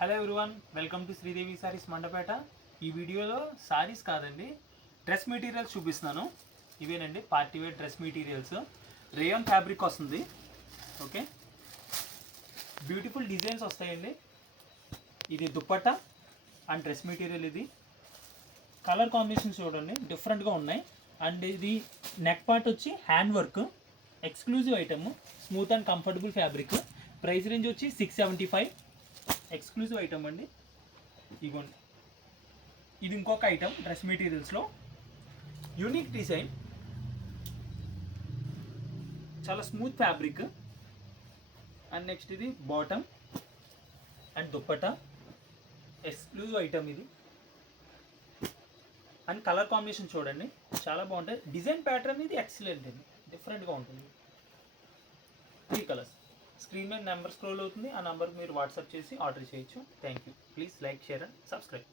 Hello everyone, welcome to Sridevi sarees Mandapeta. ఈ వీడియోలో సారీస్ కాదండి, డ్రెస్ మెటీరియల్స్ చూపిస్తున్నాను. ఇవేనండి party wear dress materials. Rayon fabric వస్తుంది. ఓకే, బ్యూటిఫుల్ డిజైన్స్ వస్తాయండి. ఇది దుప్పట్టా అండ్ డ్రెస్ మెటీరియల్. ఇది కలర్ కాంబినేషన్స్ చూడండి, డిఫరెంట్గా ఉన్నాయి. అండ్ ఇది నెక్ పార్ట్ వచ్చి hand work, exclusive item, smooth and comfortable fabric. Price range వచ్చి 675. ఎక్స్క్లూజివ్ ఐటమ్ అండి. ఇగోండి, ఇది ఇంకొక ఐటమ్ డ్రెస్ మెటీరియల్స్లో యూనిక్ డిజైన్, చాలా స్మూత్ ఫ్యాబ్రిక్. అండ్ నెక్స్ట్ ఇది bottom and dupatta, exclusive item ఇది. అండ్ కలర్ కాంబినేషన్ చూడండి, చాలా బాగుంటుంది. డిజైన్ ప్యాటర్న్ ఇది ఎక్సలెంట్ అండి, డిఫరెంట్గా ఉంటుంది. 3 కలర్స్. స్క్రీన్ మీద నెంబర్ స్క్రోల్ అవుతుంది, ఆ నెంబర్కి మీరు వాట్సాప్ చేసి ఆర్డర్ చేయొచ్చు. Thank you. Please like, share and subscribe.